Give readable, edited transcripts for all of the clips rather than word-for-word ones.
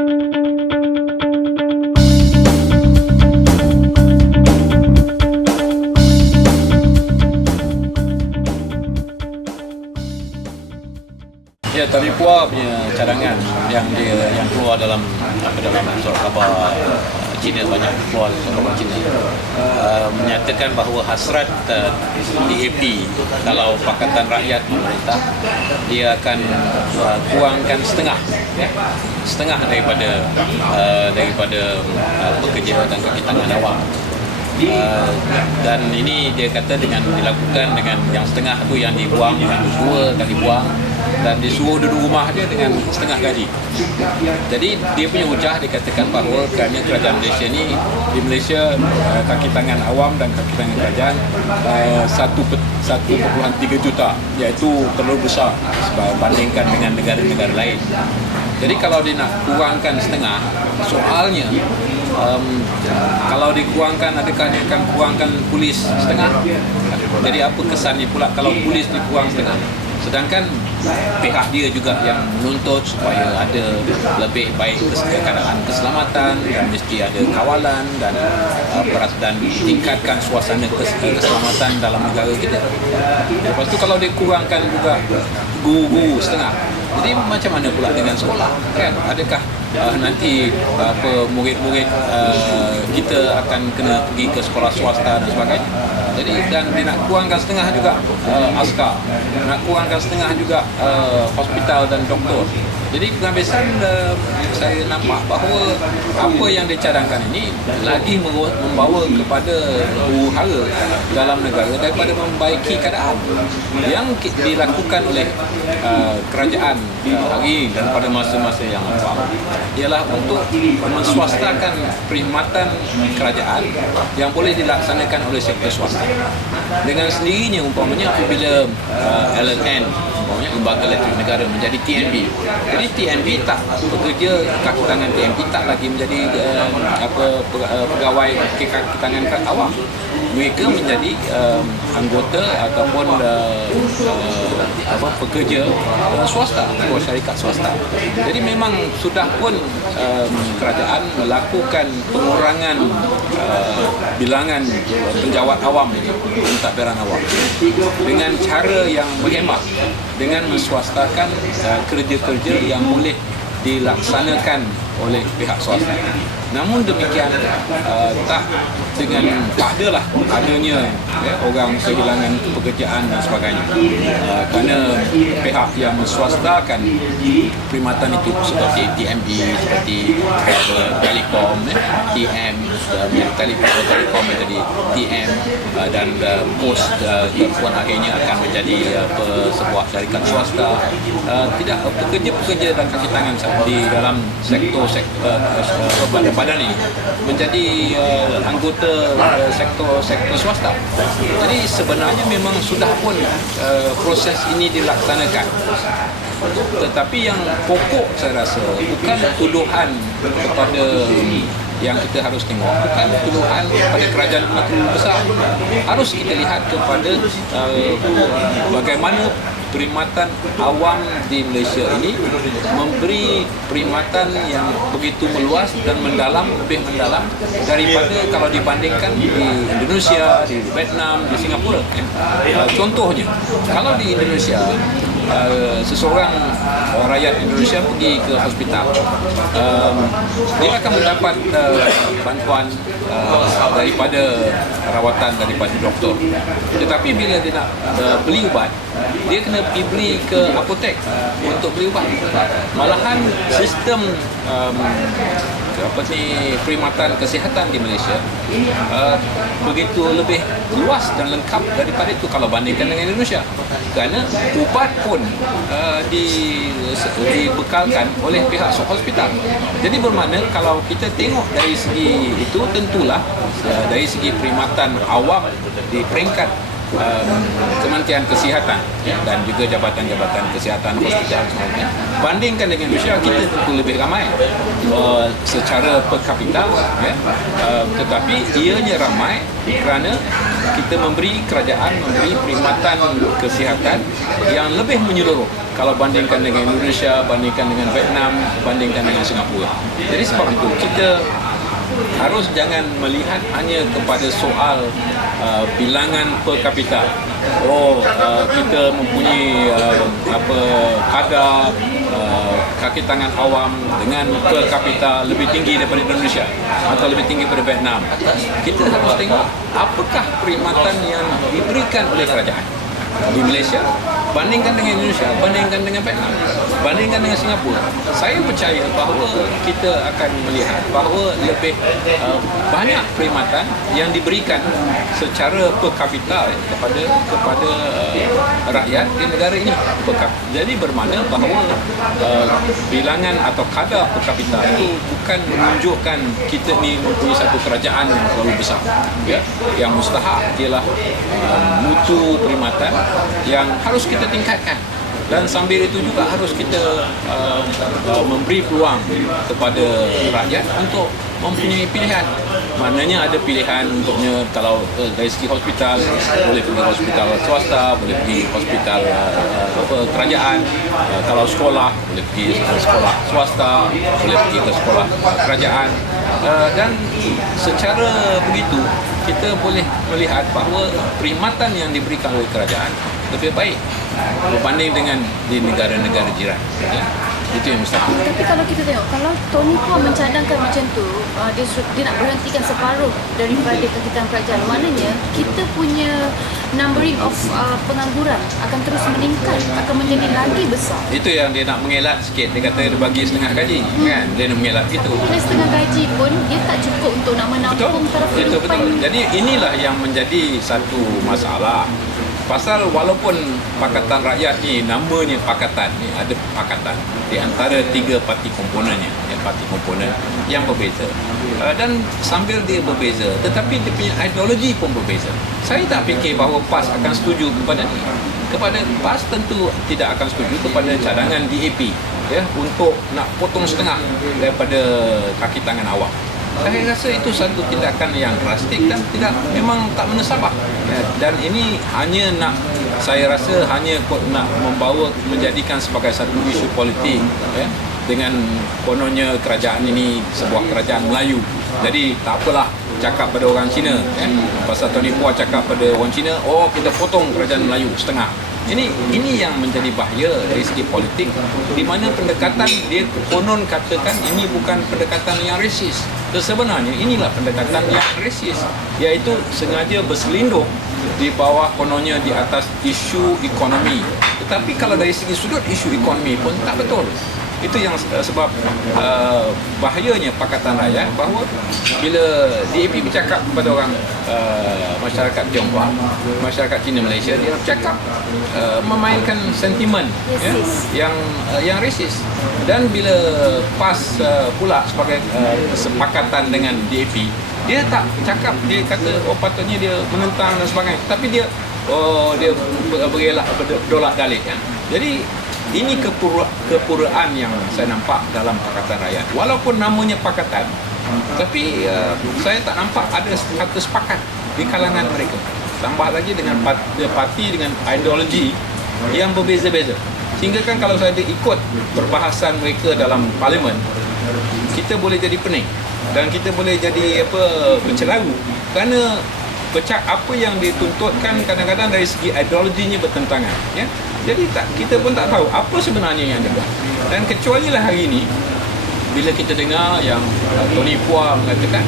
Ya, Tari Pua punya cadangan yang keluar dalam surat khabar Cina, banyak keluar surat khabar Cina, menyatakan bahawa hasrat DAP kalau Pakatan Rakyat pemerintah, dia akan kurangkan setengah daripada pekerja dan kaki tangan awam. Dan ini dia kata dengan dilakukan dengan yang setengah tu yang dibuang, yang dua kali buang, dan disuruh duduk rumah dia dengan setengah gaji. Jadi dia punya hujah dikatakan bahawa kerana kerajaan Malaysia ni, di Malaysia kaki tangan awam dan kaki tangan kerajaan 1.3 juta, iaitu terlalu besar bandingkan dengan negara-negara lain. Jadi kalau dia nak kurangkan setengah, soalnya kalau dikurangkan, adakah dia akan kurangkan polis setengah? Jadi apa kesannya pula kalau polis dikurang setengah? Sedangkan pihak dia juga yang menuntut supaya ada lebih baik keadaan keselamatan, dan mesti ada kawalan dan tingkatkan suasana keselamatan dalam negara kita. Lepas tu kalau dia kurangkan juga guru-guru setengah, jadi macam mana pula dengan sekolah, kan? Adakah nanti murid-murid kita akan kena pergi ke sekolah swasta dan sebagainya? Jadi dan dia nak kurangkan setengah juga askar, nak kurangkan setengah juga hospital dan doktor. Jadi penghabisan saya nampak bahawa apa yang dicadangkan ini lagi membawa kepada huru-hara dalam negara daripada membaiki keadaan yang dilakukan oleh kerajaan hari dan pada masa-masa yang lampau, ialah untuk menswastakan perkhidmatan kerajaan yang boleh dilaksanakan oleh sektor swasta. Dengan sendirinya umpamanya apabila LNN, umpamanya Lembaga Elektrik Negara, menjadi TNB. Jadi TNB tak bekerja, kaki tangan TNB tak lagi menjadi pegawai kaki tangan awam. Mereka menjadi anggota ataupun pekerja swasta, syarikat swasta. Jadi memang sudah pun kerajaan melakukan pengurangan bilangan penjawat awam ini, pentadbiran awam, dengan cara yang berhemah, dengan menswastakan kerja-kerja yang boleh dilaksanakan oleh pihak swasta. Namun demikian tak adalah adanya orang kehilangan pekerjaan dan sebagainya, kerana pihak yang menswastakan perkhidmatan itu seperti TMB, seperti Telekom, TM, Telekom menjadi TM, dan POS pun akhirnya akan menjadi sebuah syarikat swasta. Tidak, pekerja-pekerja dan kaki tangan di dalam sektor badan ini menjadi anggota sektor swasta. Jadi sebenarnya memang sudah pun proses ini dilaksanakan. Tetapi yang pokok saya rasa bukan tuduhan kepada yang kita harus tengok, bukan tuduhan kepada kerajaan besar. Harus kita lihat kepada bagaimana perkhidmatan awam di Malaysia ini memberi perkhidmatan yang begitu meluas dan lebih mendalam daripada kalau dibandingkan di Indonesia, di Vietnam, di Singapura. Contohnya, kalau di Indonesia seseorang rakyat Indonesia pergi ke hospital, dia akan mendapat bantuan daripada rawatan daripada doktor. Tetapi bila dia nak beli ubat, dia kena pergi beli ke apotek untuk beli ubat. Malahan sistem perkhidmatan kesihatan di Malaysia begitu lebih luas dan lengkap daripada itu kalau bandingkan dengan Indonesia, kerana ubat pun dibekalkan oleh pihak hospital. Jadi bermakna kalau kita tengok dari segi itu, tentulah dari segi perkhidmatan awam di peringkat Kementerian Kesihatan dan juga jabatan-jabatan kesihatan hospital semuanya. Bandingkan dengan Malaysia, kita tentu lebih ramai secara per kapita, ya. Tetapi ianya ramai kerana kita kerajaan memberi perkhidmatan kesihatan yang lebih menyeluruh kalau bandingkan dengan Indonesia, bandingkan dengan Vietnam, bandingkan dengan Singapura. Jadi sebab itu kita harus jangan melihat hanya kepada soal bilangan per kapita. Kita mempunyai kadar kaki tangan awam dengan per kapita lebih tinggi daripada Indonesia atau lebih tinggi daripada Vietnam. Kita harus tengok apakah perkhidmatan yang diberikan oleh kerajaan di Malaysia, bandingkan dengan Indonesia, bandingkan dengan Vietnam, bandingkan dengan Singapura. Saya percaya bahawa kita akan melihat bahawa lebih banyak perkhidmatan yang diberikan secara per kapita kepada rakyat di negara ini. Jadi bermakna bahawa bilangan atau kadar per kapita itu bukan menunjukkan kita ni mempunyai satu kerajaan yang terlalu besar, ya. Yang mustahak ialah mutu perkhidmatan yang harus kita tingkatkan, dan sambil itu juga harus kita memberi peluang kepada rakyat untuk mempunyai pilihan. Maknanya ada pilihan untuknya, kalau dari segi hospital boleh pergi hospital swasta, boleh pergi hospital kerajaan. Kalau sekolah boleh pergi sekolah swasta, boleh pergi ke sekolah kerajaan. Dan secara begitu kita boleh melihat bahawa perkhidmatan yang diberikan oleh kerajaan lebih baik berbanding dengan di negara-negara jiran, ya. Itu yang mustahil. Tapi kalau kita tengok, kalau Tony Puan mencadangkan macam tu, dia nak berhentikan separuh daripada kegiatan kerajaan, maknanya kita punya numbering of pengangguran akan terus meningkat, akan menjadi lagi besar. Itu yang dia nak mengelak sikit. Dia kata dia bagi setengah gaji, kan? Dia nak mengelak gitu. Setengah gaji pun dia tak cukup untuk nak menampung taraf kehidupan. Betul. Jadi inilah yang menjadi satu masalah. Pasal walaupun Pakatan Rakyat ni namanya pakatan, ni ada pakatan di antara tiga parti komponennya, parti komponen yang berbeza, dan sambil dia berbeza tetapi dia punya ideologi pun berbeza. Saya tak fikir bahawa PAS akan setuju kepada ni. Kepada PAS tentu tidak akan setuju kepada cadangan DAP, ya, untuk nak potong setengah daripada kaki tangan awam. Saya rasa itu satu tindakan yang drastik dan memang tak menasabah, ya. Dan ini saya rasa hanya nak menjadikan sebagai satu isu politik, ya, dengan kononnya kerajaan ini sebuah kerajaan Melayu. Jadi tak apalah cakap pada orang Cina, ya. Pasal Tony Puan cakap pada orang Cina, kita potong kerajaan Melayu setengah. Ini yang menjadi bahaya dari segi politik, di mana pendekatan dia konon katakan ini bukan pendekatan yang resis. Sebenarnya inilah pendekatan yang resis, iaitu sengaja berselindung di bawah kononnya di atas isu ekonomi. Tetapi kalau dari segi sudut isu ekonomi pun tak betul. Itu yang sebab bahayanya Pakatan Rakyat, bahawa bila DAP bercakap kepada orang masyarakat Tiongkok, masyarakat Cina Malaysia, dia bercakap memainkan sentimen, ya, yang resis. Dan bila PAS pula sebagai kesepakatan dengan DAP, dia tak cakap, dia kata patutnya dia menentang dan sebagainya, tapi dia berelak berdolak dalik, ya. Jadi ini kepuraan yang saya nampak dalam Pakatan Rakyat. Walaupun namanya pakatan, tapi saya tak nampak ada kata sepakat di kalangan mereka. Tambah lagi dengan parti dengan ideologi yang berbeza-beza. Sehingga kan kalau saya ikut perbahasan mereka dalam parlimen, kita boleh jadi pening dan kita boleh jadi bercelaru, kerana apa yang dituntutkan kadang-kadang dari segi ideologinya bertentangan, ya. Jadi kita pun tak tahu apa sebenarnya yang ada. Dan kecuali lah hari ini bila kita dengar yang Tony Puan mengatakan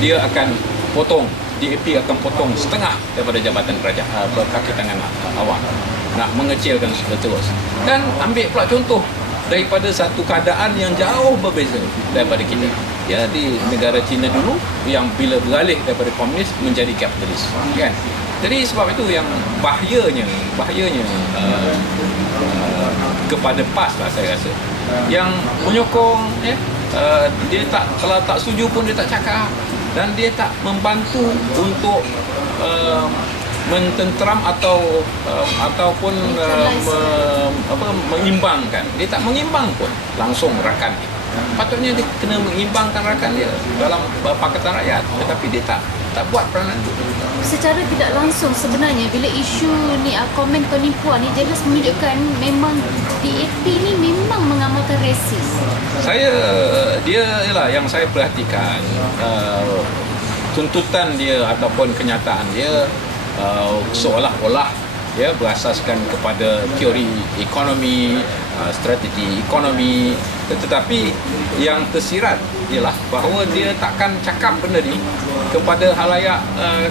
dia akan potong, DAP akan potong setengah daripada jabatan kerajaan, kaki tangan awam, nak mengecilkan terus. Dan ambil pula contoh daripada satu keadaan yang jauh berbeza daripada kita, ya, di negara China dulu yang bila beralih daripada komunis menjadi kapitalis, kan. Jadi sebab itu yang bahayanya kepada PAS lah, saya rasa, yang menyokong, ya, dia kalau tak setuju pun dia tak cakap, dan dia tak membantu untuk mententeram ataupun mengimbangkan. Dia tak mengimbang pun langsung rakan dia. Patutnya dia kena mengimbangkan rakan dia dalam Pakatan Rakyat, tetapi dia tak buat peranan itu. Secara tidak langsung sebenarnya bila isu ni komen penipuan ni jelas menunjukkan memang DAP ni memang mengamalkan resis. Dia ialah yang saya perhatikan, tuntutan dia ataupun kenyataan dia seolah-olah berasaskan kepada teori ekonomi, strategi ekonomi, tetapi yang tersirat ialah bahawa dia takkan cakap benda ni kepada halayak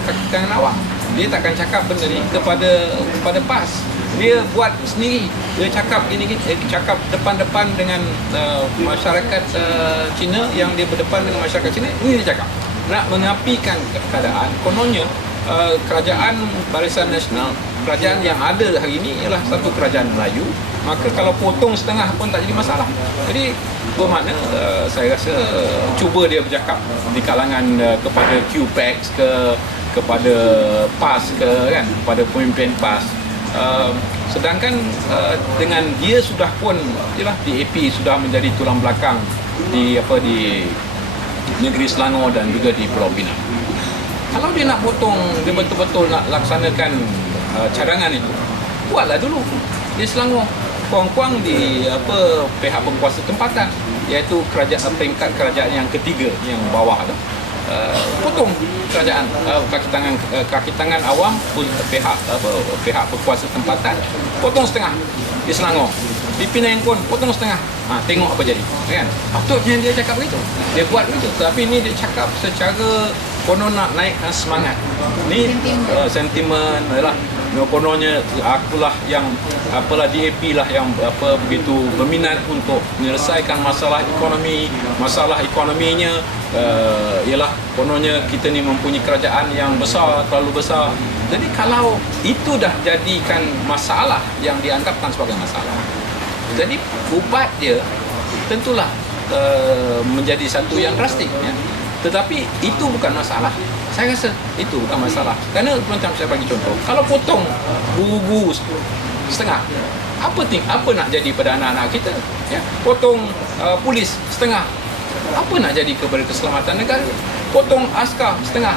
kalangan awam. Dia takkan cakap benda ni kepada PAS. Dia buat sendiri. Dia cakap cakap depan-depan dengan masyarakat Cina, yang dia berdepan dengan masyarakat Cina. Ini dia cakap nak mengapikan keadaan. Kononnya kerajaan Barisan Nasional, kerajaan yang ada hari ini ialah satu kerajaan Melayu, maka kalau potong setengah pun tak jadi masalah. Jadi bermakna saya rasa cuba dia bercakap di kalangan kepada QPAX kepada PAS kan, kepada pemimpin PAS. Sedangkan dengan dia sudah pun DAP sudah menjadi tulang belakang di negeri Selangor dan juga di Pulau Pinang. Kalau dia nak potong, dia betul-betul nak laksanakan cadangan itu, buatlah dulu di Selangor, kuang-kuang di pihak berkuasa tempatan, iaitu peringkat kerajaan yang ketiga, yang bawah tu. Potong kerajaan, kaki tangan awam, pihak berkuasa tempatan, potong setengah di Selangor. Di Penang pun potong setengah. Tengok apa jadi, kan? Patutnya dia cakap begitu, dia buat begitu. Tapi ni dia cakap secara konon nak naikkan semangat. Ni sentimen lah. Kononnya akulah yang DAP lah yang begitu berminat untuk menyelesaikan masalah ekonomi. Masalah ekonominya ialah kononnya kita ni mempunyai kerajaan yang besar, terlalu besar. Jadi kalau itu dah jadikan masalah yang dianggapkan sebagai masalah, jadi ubat dia tentulah menjadi satu yang drastik, ya. Tetapi itu bukan masalah. Saya rasa itu bukan masalah. Kerana macam saya bagi contoh, kalau potong guru setengah, apa nak jadi pada anak-anak kita? Ya, potong polis setengah, apa nak jadi kepada keselamatan negara? Potong askar setengah,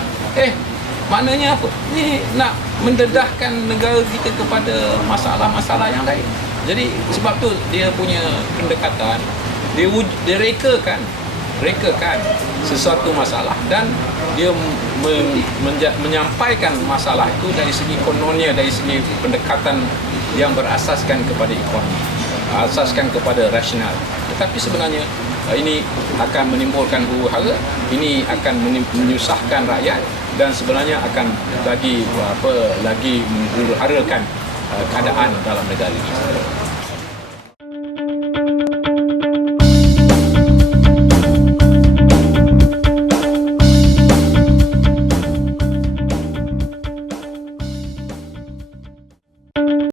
maknanya apa? Ini nak mendedahkan negara kita kepada masalah-masalah yang lain. Jadi sebab tu dia punya pendekatan, dia rekakan sesuatu masalah, dan dia menyampaikan masalah itu dari segi kononnya, dari segi pendekatan yang berasaskan kepada ekonomi, asaskan kepada rasional. Tetapi sebenarnya ini akan menimbulkan huru-hara, ini akan menyusahkan rakyat, dan sebenarnya akan lagi menghuru-harakan keadaan dalam negara ini.